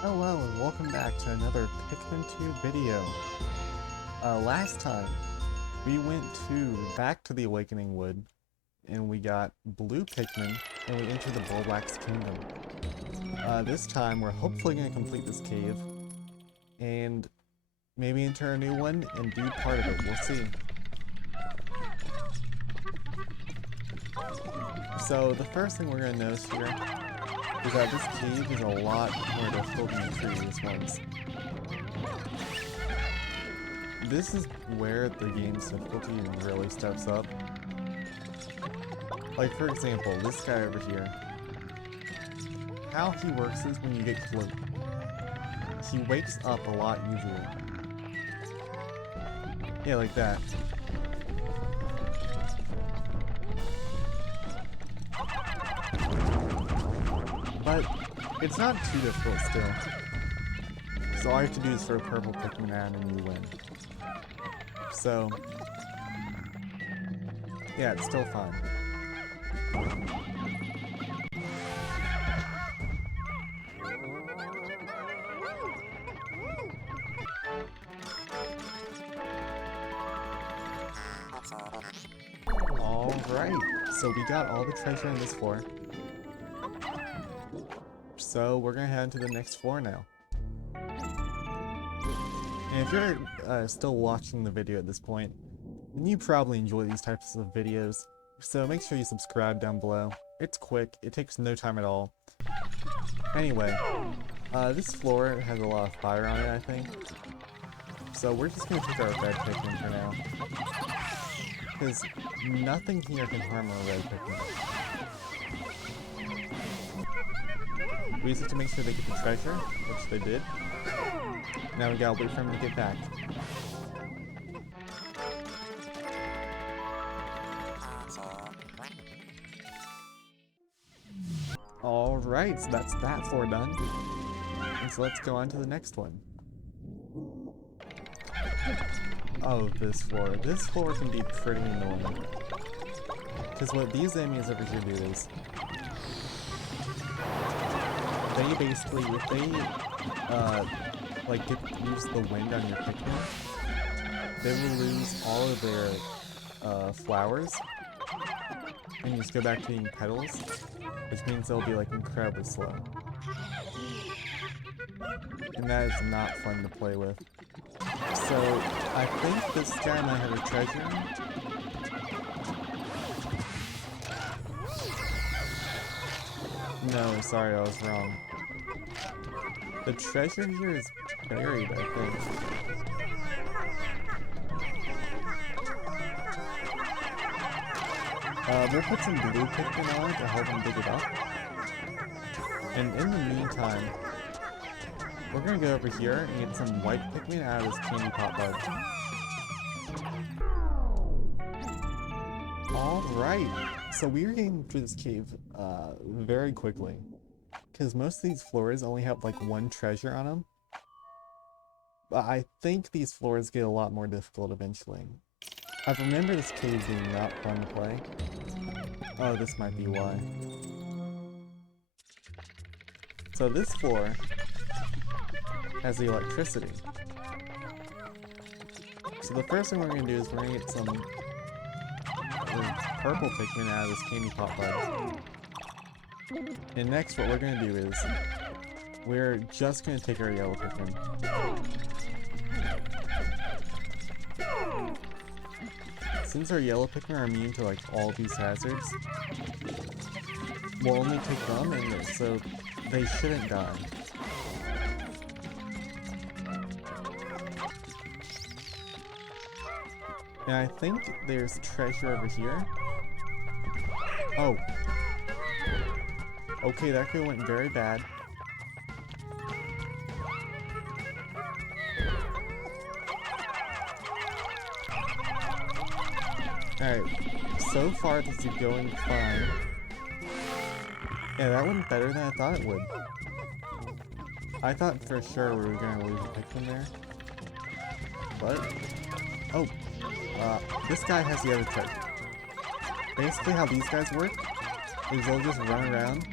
Hello and welcome back to another Pikmin 2 video. Last time, we went back to the Awakening Wood, and we got blue Pikmin, and we entered the Bulblax Kingdom. This time, we're hopefully going to complete this cave, and maybe enter a new one and do part of it. We'll see. So, the first thing we're going to notice here is that this cave is a lot more difficult than the previous ones. This is where the game's difficulty really steps up. Like, for example, this guy over here. How he works is when you get cloaked. He wakes up a lot easier. Yeah, like that. But it's not too difficult still. So all I have to do is throw a purple Pikmin at him and you win. So, yeah, it's still fun. Alright, so we got all the treasure on this floor. So we're gonna head into the next floor now. And if you're still watching the video at this point, then you probably enjoy these types of videos. So make sure you subscribe down below. It's quick, it takes no time at all. Anyway, this floor has a lot of fire on it, I think. So we're just gonna take our red Pikmin for now. Because nothing here can harm our red Pikmin. We just have to make sure they get the treasure, which they did. Now we gotta wait for him to get back. Alright, so that's that floor done. And so let's go on to the next one. Oh, this floor. This floor can be pretty annoying. Because what these enemies over here do is they basically, if they, use the wind on your Pikmin, they will lose all of their, flowers, and just go back to being petals, which means they'll be, like, incredibly slow. And that is not fun to play with. So, I think this guy might have a treasure. No, sorry, I was wrong. The treasure here is buried, I think. We'll put some blue Pikmin on it to help him dig it up. And in the meantime, we're gonna go over here and get some white Pikmin out of this candy pop bud. Alright, so we're getting through this cave very quickly. Because most of these floors only have like one treasure on them. But I think these floors get a lot more difficult eventually. I remember this cave being not fun to play. Oh, this might be why. So this floor has the electricity. So the first thing we're going to do is we're going to get some purple Pikmin out of this candy pop bud. And next what we're going to do is we're just going to take our yellow Pikmin. Since our yellow Pikmin are immune to like all these hazards, we'll only take them, and so they shouldn't die. And I think there's treasure over here. Oh. Okay, that could have went very bad. Alright, so far this is going fine. Yeah, that went better than I thought it would. I thought for sure we were going to lose a Pikmin there. But, oh, this guy has the other trick. Basically how these guys work is they'll just run around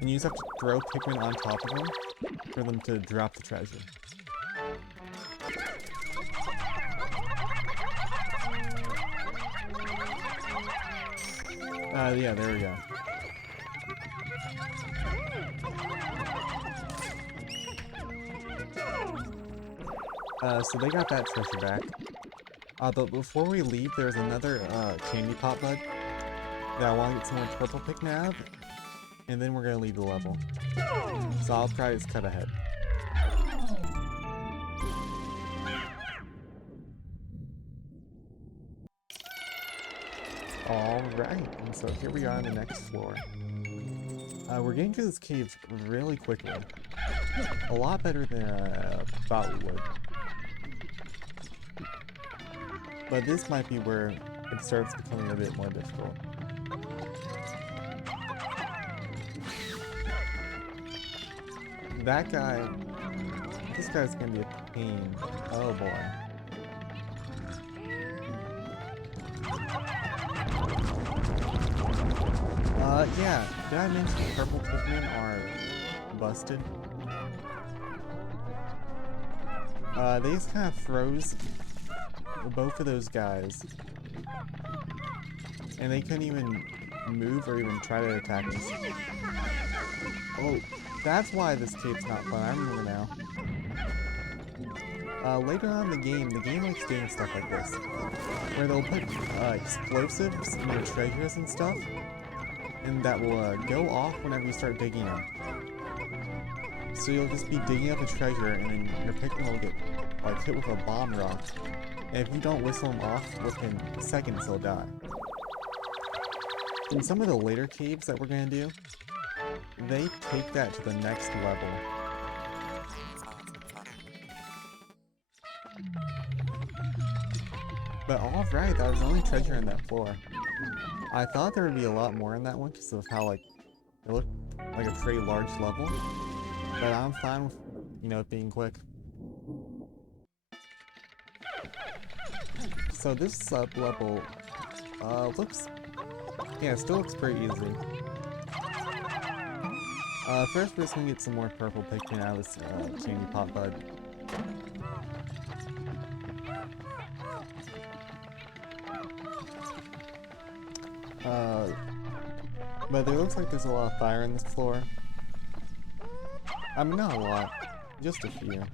And you just have to throw Pikmin on top of them for them to drop the treasure. Yeah, there we go. So they got that treasure back. But before we leave, there's another candy pop bud that I want to get some more purple Pikmin out of, and then we're gonna leave the level. So I'll probably just cut ahead. Alright, and so here we are on the next floor. We're getting through this cave really quickly. A lot better than I thought we would. But this might be where it starts becoming a bit more difficult. That guy... This guy's gonna be a pain. Oh boy. Yeah, did I mention purple Pikmin are busted? They just kind of froze both of those guys. And they couldn't even move or even try to attack us. Oh, that's why this cave's not fun, I remember now. Later on in the game likes doing stuff like this. Where they'll put explosives in your treasures and stuff. And that will go off whenever you start digging them. So you'll just be digging up a treasure and then your Pikmin will get like hit with a bomb rock. And if you don't whistle them off within seconds, they'll die. In some of the later caves that we're gonna do, they take that to the next level. But alright, that was the only treasure in that floor. I thought there would be a lot more in that one because of how like it looked like a pretty large level. But I'm fine with, you know, it being quick. So this sub-level looks... yeah, it still looks pretty easy. First we're just gonna get some more purple Pikmin out of this candy pop bud. But there looks like there's a lot of fire in this floor. I mean, not a lot, just a few,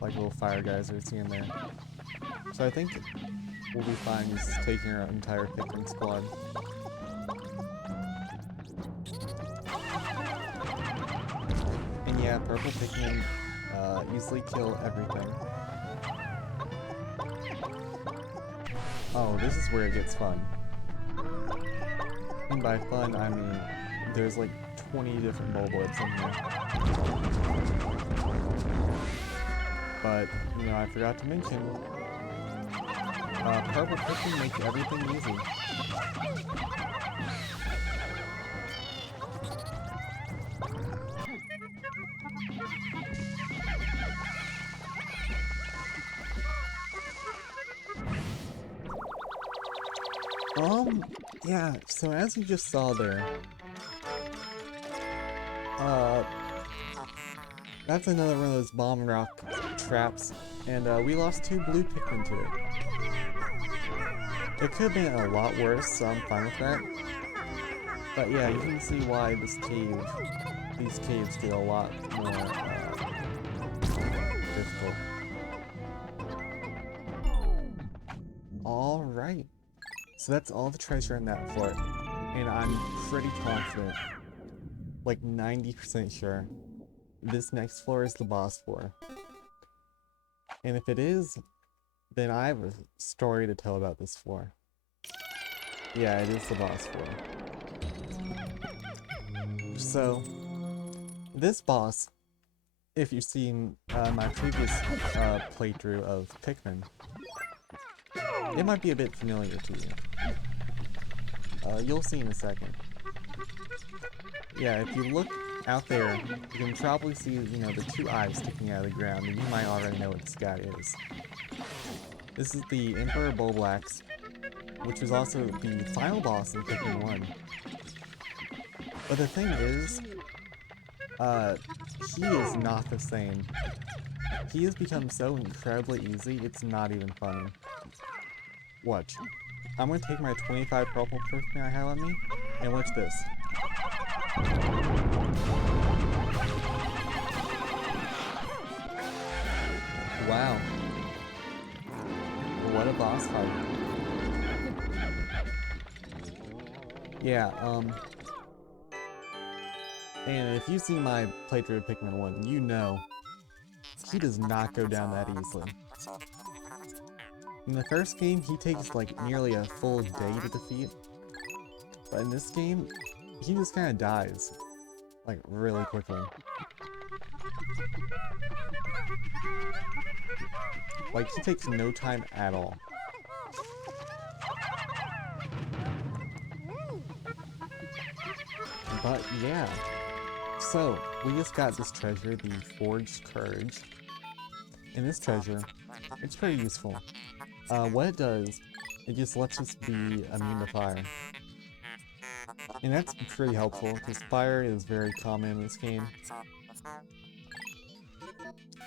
like little fire geysers here and there. So I think we'll be fine just taking our entire Pikmin squad. And yeah, purple Pikmin easily kill everything. Oh, this is where it gets fun. And by fun, I mean there's like 20 different Bulblax in here. But, you know, I forgot to mention, purple Pikmin make everything easy. Yeah, so as you just saw there, that's another one of those bomb rock traps, and we lost 2 blue Pikmin to it. It could have been a lot worse, so I'm fine with that. But yeah, you can see why these caves get a lot more difficult. Alright. So that's all the treasure in that floor, and I'm pretty confident, like 90% sure, this next floor is the boss floor. And if it is, then I have a story to tell about this floor. Yeah, it is the boss floor. So, this boss, if you've seen my previous playthrough of Pikmin, it might be a bit familiar to you. You'll see in a second. Yeah, if you look out there, you can probably see, you know, the 2 eyes sticking out of the ground, and you might already know what this guy is. This is the Emperor Bulblax, which was also the final boss in Pikmin 1. But the thing is, he is not the same. He has become so incredibly easy, it's not even funny. Watch. I'm gonna take my 25 purple Pikmin I have on me, and watch this. Wow. What a boss fight. Yeah, and if you've seen my playthrough of Pikmin 1, you know he does not go down that easily. In the first game, he takes like nearly a full day to defeat, but in this game, he just kind of dies, like really quickly. Like, he takes no time at all. But yeah, so we just got this treasure, the Forged Courage. And this treasure, it's pretty useful. What it does, it just lets us be immune to fire. And that's pretty helpful, because fire is very common in this game.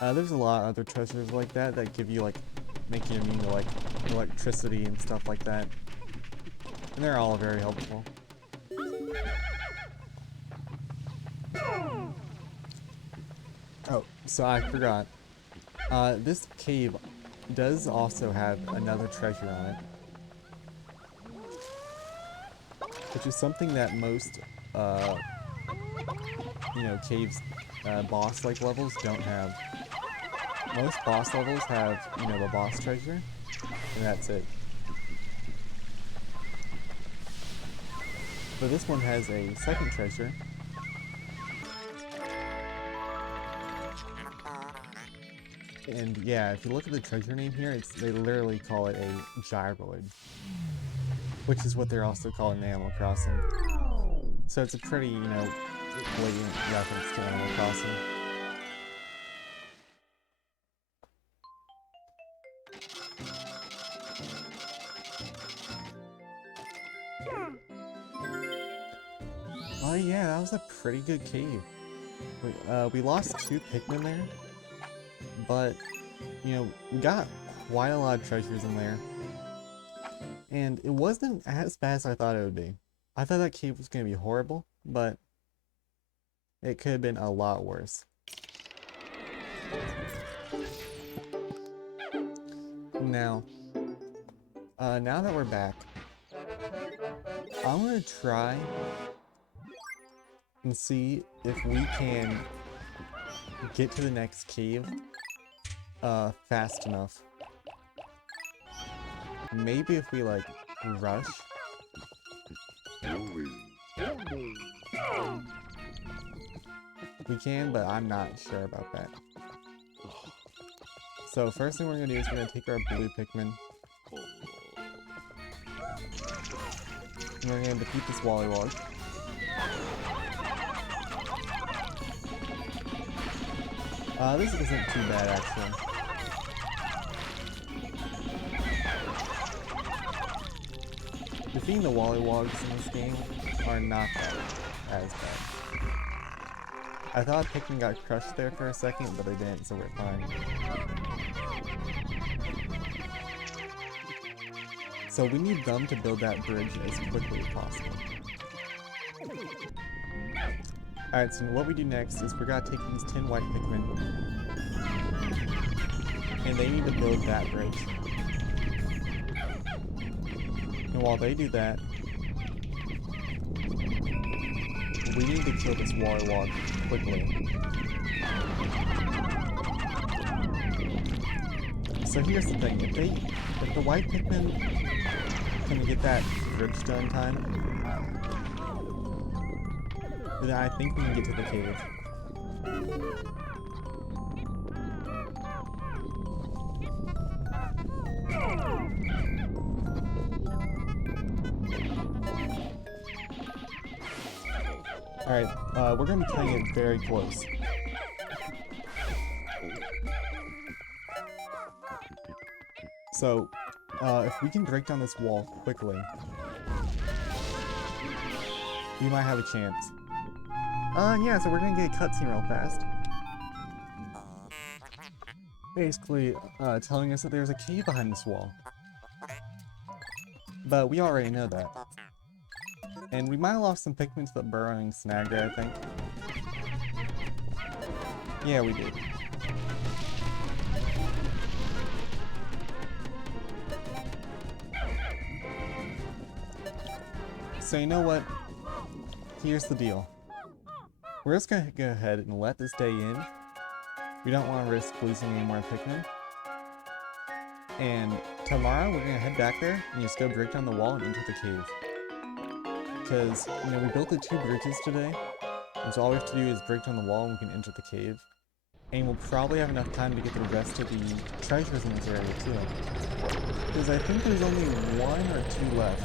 There's a lot of other treasures like that that give you, like, make you immune to, like, electricity and stuff like that. And they're all very helpful. Oh, so I forgot. This cave does also have another treasure on it. Which is something that most, you know, caves, boss-like levels don't have. Most boss levels have, you know, the boss treasure, and that's it. But this one has a second treasure. And yeah, if you look at the treasure name here, they literally call it a gyroid. Which is what they're also called in Animal Crossing. So it's a pretty, you know, blatant reference to Animal Crossing. Oh yeah, that was a pretty good cave. We lost 2 Pikmin there, but, you know, we got quite a lot of treasures in there. And it wasn't as bad as I thought it would be. I thought that cave was going to be horrible, but it could have been a lot worse. Now that we're back, I'm going to try and see if we can get to the next cave fast enough. Maybe if we, like, rush. We can, but I'm not sure about that. So first thing we're gonna do is we're gonna take our blue Pikmin. And we're gonna defeat this Wollywog. This isn't too bad, actually. Defeating the Wollywogs in this game are not as bad. I thought Pikmin got crushed there for a second, but they didn't, so we're fine. So we need them to build that bridge as quickly as possible. Alright, so what we do next is we gotta take these 10 white Pikmin, and they need to build that bridge. And while they do that, we need to kill this Wollywog quickly. So here's the thing, if the white Pikmin can get that bridge done in time, then I think we can get to the cave. Alright, we're gonna be playing it very close. So, if we can break down this wall quickly, we might have a chance. Yeah, so we're gonna get a cutscene real fast. Basically, telling us that there's a cave behind this wall. But we already know that. And we might have lost some Pikmin to the burrowing snagger, I think. Yeah, we did. So you know what? Here's the deal. We're just gonna go ahead and let this day in. We don't want to risk losing any more Pikmin. And tomorrow we're gonna head back there and just go break down the wall and enter the cave. Because, you know, we built the 2 bridges today, and so all we have to do is break down the wall and we can enter the cave. And we'll probably have enough time to get the rest of the treasures in this area too. Because I think there's only 1 or 2 left.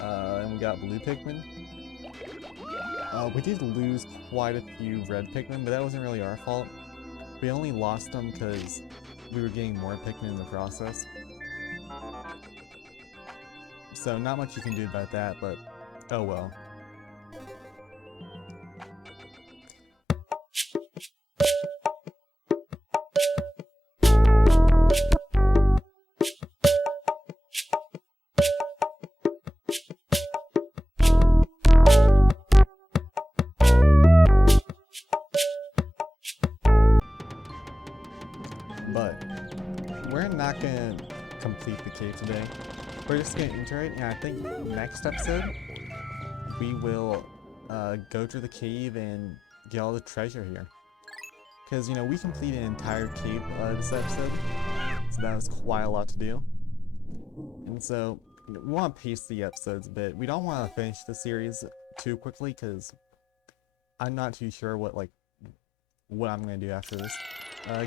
And we got blue Pikmin. We did lose quite a few red Pikmin, but that wasn't really our fault. We only lost them because we were getting more Pikmin in the process. So not much you can do about that, but oh well. But we're not gonna complete the cave today. We're just gonna enter it, and I think next episode we will go to the cave and get all the treasure here. Because, you know, we completed an entire cave this episode, so that was quite a lot to do. And so we want to pace the episodes a bit. We don't want to finish the series too quickly because I'm not too sure what I'm gonna do after this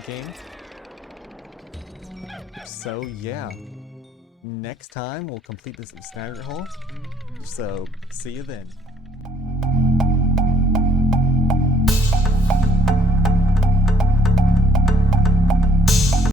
game. So yeah, next time we'll complete this snagger hole. So see you then.